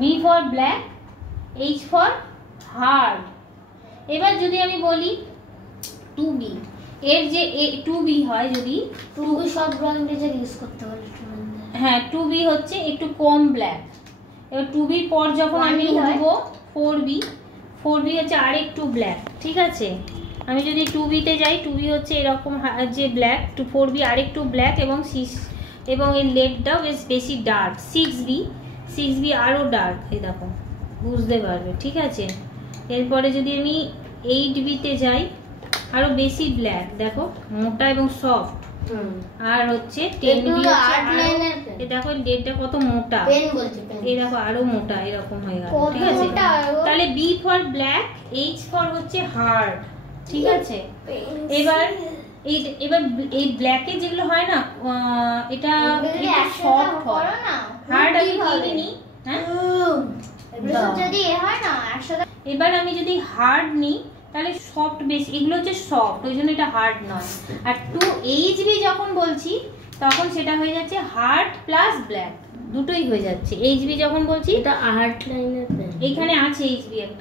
B for black, H for hard. এবার যদি আমি বলি টু বি, এর যে টু বি হয়, যদি টু বি সব ব্র্যান্ডের ইউজ করতে পারি। হ্যাঁ টু বি হচ্ছে একটু কম ব্ল্যাক। এবার টু বির পর যখন আমি উঠবো ফোর বি, ফোর বি হচ্ছে আর একটু ব্ল্যাক, ঠিক আছে। আমি যদি টু বিতে যাই, টু বি হচ্ছে এরকম যে ব্ল্যাক, টু ফোর বি আর একটু ব্ল্যাক এবং এর লেগটাও বেশ বেশি ডার্ক। সিক্স বি আরও ডার্ক, এই দেখো বুঝতে পারবে, ঠিক আছে। এরপরে যদি আমি এইট বিতে যাই, আরো বেশি ব্ল্যাক, দেখো মোটা এবং সফট। আর হচ্ছে 10 বি, দেখো লেডটা কত মোটা, এই দেখো আরো মোটা, এরকম হয়ে গেল, ঠিক আছে। তাহলে B for black, H for হচ্ছে হার্ড, ঠিক আছে। এবার এই ব্ল্যাকে যেগুলো হয় না, এটা সফট হয়, হার্ড আমি দিইনি। হ্যাঁ এবার আমি যদি হার্ড নিই তাহলে সফট বেশি, এগুলো হচ্ছে সফট, ওই জন্য এটা হার্ড নয়। আর টু এইচ বি যখন বলছি তখন সেটা হয়ে যাচ্ছে হার্ড প্লাস ব্ল্যাক, দুটোই হয়ে যাচ্ছে। এইচ বি যখন বলছি, এটা হার্ড লাইনের, এখানে আছে এইচ বি একটা।